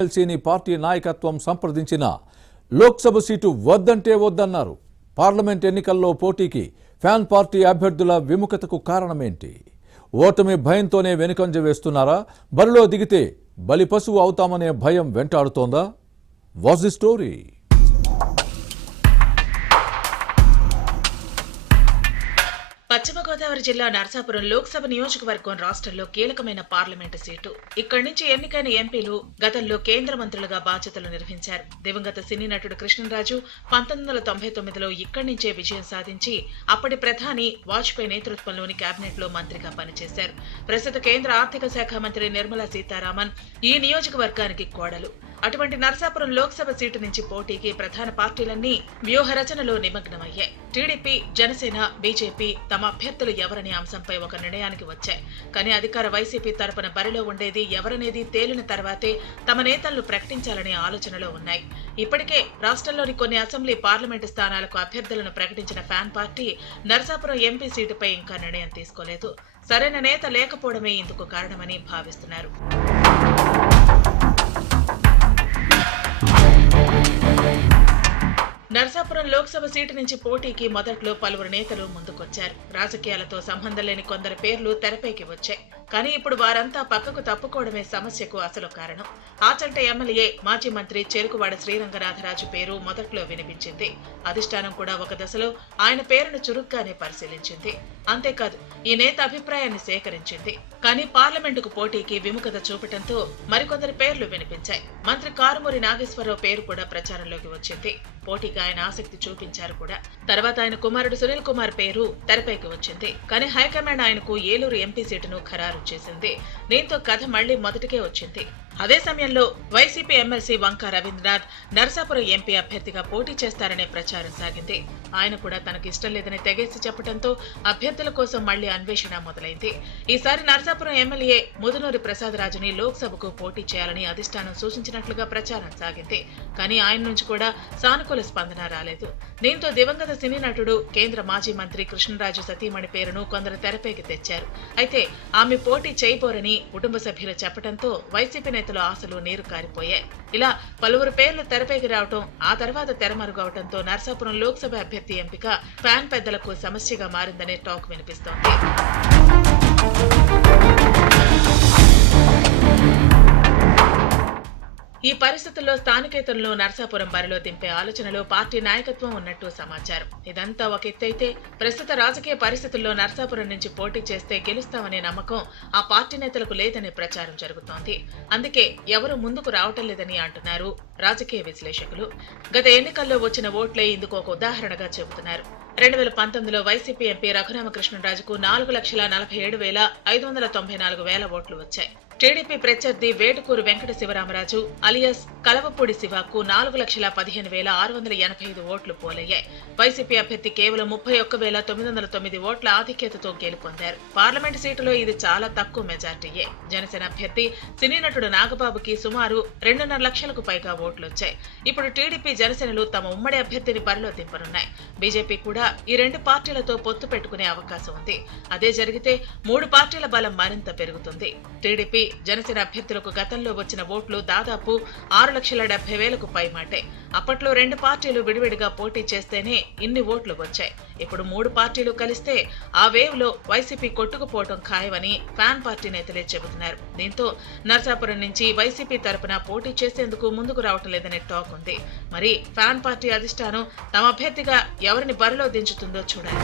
ఎమ్మెల్సీని party నాయకత్వం సంప్రదించిన Lok Sabha seat వద్దంటే వద్దన్నారు. పార్లమెంట్ ఎన్నికల్లో పోటీకి ఫ్యాన్ పార్టీ అభ్యర్థుల విముఖతకు కారణమేంటి? ఓటమి భయంతోనే వెనుకంజ వేస్తున్నారా? బరిలో దిగితే బలిపశువు అవుతామనే భయం వెంటాడుతోందా? What's the story? పశ్చిమ గోదావరి జిల్లా నరసాపురం లోక్సభ నియోజకవర్గం రాష్ట్రంలో కీలకమైన పార్లమెంటు సీటు. ఇక్కడి నుంచి ఎన్నికైన ఎంపీలు గతంలో కేంద్ర మంత్రులుగా బాధ్యతలు నిర్వహించారు. దివంగత సినీ నటుడు కృష్ణరాజు 1999లో ఇక్కడి నుంచే విజయం సాధించి అప్పటి ప్రధాని వాజ్పేయి నేతృత్వంలోని కేబినెట్ లో మంత్రిగా పనిచేశారు. ప్రస్తుత కేంద్ర ఆర్థిక శాఖ మంత్రి నిర్మలా సీతారామన్ ఈ నియోజకవర్గానికి కోడలు. అటువంటి నరసాపురం లోక్సభ సీటు నుంచి పోటీకి ప్రధాన పార్టీలన్నీ వ్యూహ రచనలో నిమగ్నమయ్యాయి. టీడీపీ, జనసేన, బీజేపీ తమ అభ్యర్థులు ఎవరనే అంశంపై ఒక నిర్ణయానికి వచ్చాయి. కానీ అధికార వైసీపీ తరపున బరిలో ఉండేది ఎవరనేది తేలిన తర్వాతే తమ నేతలను ప్రకటించాలనే ఆలోచనలో ఉన్నాయి. ఇప్పటికే రాష్ట్రంలోని కొన్ని అసెంబ్లీ, పార్లమెంటు స్థానాలకు అభ్యర్థులను ప్రకటించిన ఫ్యాన్ పార్టీ నరసాపురం ఎంపీ సీటుపై ఇంకా నిర్ణయం తీసుకోలేదు. సరైన నేత లేకపోవడమే ఇందుకు కారణమని భావిస్తున్నారు. నరసాపురం లోక్సభ సీటు నుంచి పోటీకి మొదట్లో పలువురు నేతలు ముందుకొచ్చారు. రాజకీయాలతో సంబంధం లేని కొందరి పేర్లు తెరపైకి వచ్చాయి. కానీ ఇప్పుడు వారంతా పక్కకు తప్పుకోవడమే సమస్యకు అసలు కారణం. ఆచంట ఎమ్మెల్యే, మాజీ మంత్రి చెరుకువాడ శ్రీరంగనాథరాజు పేరు మొదట్లో వినిపించింది. అధిష్టానం కూడా ఒక దశలో ఆయన పేరును చురుగ్గానే పరిశీలించింది. అంతేకాదు, ఈ నేత అభిప్రాయాన్ని సేకరించింది. కానీ పార్లమెంటుకు పోటీకి విముఖత చూపటంతో మరికొందరి పేర్లు వినిపించాయి. మంత్రి కారుమూరి నాగేశ్వరరావు పేరు కూడా ప్రచారంలోకి వచ్చింది. పోటీకి ఆయన ఆసక్తి చూపించారు కూడా. తర్వాత ఆయన కుమారుడు సునీల్ కుమార్ పేరు తెరపైకి వచ్చింది. కానీ హైకమాండ్ ఆయనకు ఏలూరు ఎంపీ సీటును ఖరారు చేసింది. దీంతో కథ మళ్లీ మొదటికే వచ్చింది. అదే సమయంలో YCP MLC Vanka Ravindranath Narasapuram MP అభ్యర్థిగా పోటీ చేస్తారనే ప్రచారం సాగింది. ఆయన కూడా తనకు ఇష్టం లేదని తెగేసి చెప్పడంతో అభ్యర్థుల కోసం మళ్లీ అన్వేషణ మొదలైంది. ఈసారి నరసాపురం ఎమ్మెల్యే ముదునూరి ప్రసాదరాజుని లోక్సభకు పోటీ చేయాలని అధిష్టానం సూచించినట్లుగా ప్రచారం సాగింది. కానీ ఆయన నుంచి కూడా సానుకూల స్పందన రాలేదు. దీంతో దివంగత సినీ నటుడు, కేంద్ర మాజీ మంత్రి కృష్ణరాజు సతీమణి పేరును కొందరు తెరపైకి తెచ్చారు. అయితే ఆమె పోటీ చేయబోరని కుటుంబ సభ్యులు చెప్పడంతో వైసీపీ నేతలు ఆశలు నీరు కారిపోయాయి. ఇలా పలువురు పేర్లు తెరపైకి రావటం, ఆ తర్వాత తెరమరుగవటంతో నరసాపురం లోక్సభ అభ్యర్థి ఎంపిక ఫ్యాన్ పెద్దలకు సమస్యగా మారిందనే టాక్ వినిపిస్తోంది. ఈ పరిస్థితుల్లో స్థానికేతరులను నరసాపురం బరిలో దింపే ఆలోచనలో పార్టీ నాయకత్వం ఉన్నట్టు సమాచారం. ఇదంతా ఒక ఎత్తైతే ప్రస్తుత రాజకీయ పరిస్థితుల్లో నరసాపురం నుంచి పోటీ చేస్తే గెలుస్తామనే నమ్మకం ఆ పార్టీ నేతలకు లేదనే ప్రచారం జరుగుతోంది. అందుకే ఎవరు ముందుకు రావటం లేదని అంటున్నారు రాజకీయ విశ్లేషకులు. గత ఎన్నికల్లో వచ్చిన ఓట్లే ఇందుకు ఒక ఉదాహరణగా చెబుతున్నారు. 2019లో వైసీపీ ఎంపీ రఘురామకృష్ణరాజుకు 4,47,594 ఓట్లు వచ్చాయి. టీడీపీ ప్రత్యర్థి వేటుకూరు వెంకట శివరామరాజు అలియాస్ కలవపూడి శివకు 4,15,685 ఓట్లు పోలయ్యాయి. వైసీపీ అభ్యర్థి కేవలం 31,909 ఓట్ల ఆధిక్యతతో గెలుపొందారు. పార్లమెంటు సీటులో ఇది చాలా తక్కువ మెజార్టీయే. జనసేన అభ్యర్థి సినీ నటుడు నాగబాబుకి సుమారు 2.5 లక్షలకు పైగా ఓట్లొచ్చాయి. ఇప్పుడు టీడీపీ, జనసేనలు తమ ఉమ్మడి అభ్యర్థిని బరిలో దింపనున్నాయి. బీజేపీ కూడా ఈ రెండు పార్టీలతో పొత్తు పెట్టుకునే అవకాశం ఉంది. అదే జరిగితే 3 పార్టీల బలం మరింత పెరుగుతుంది. టీడీపీ, జనసేన అభ్యర్థులకు గతంలో వచ్చిన ఓట్లు దాదాపు 6,70,000కు పైమాటే. అప్పట్లో 2 పార్టీలు విడివిడిగా పోటీ చేస్తేనే ఇన్ని ఓట్లు వచ్చాయి. ఇప్పుడు 3 పార్టీలు కలిస్తే ఆ వేవ్ లో వైసీపీ కొట్టుకుపోవడం ఖాయమని ఫ్యాన్ పార్టీ నేతలే చెబుతున్నారు. దీంతో నరసాపురం నుంచి వైసీపీ తరపున పోటీ చేసేందుకు ముందుకు రావటం లేదనే టాక్ ఉంది. మరి ఫ్యాన్ పార్టీ అధిష్టానం తమ అభ్యర్థిగా ఎవరిని బరిలో దించుతుందో చూడాలి.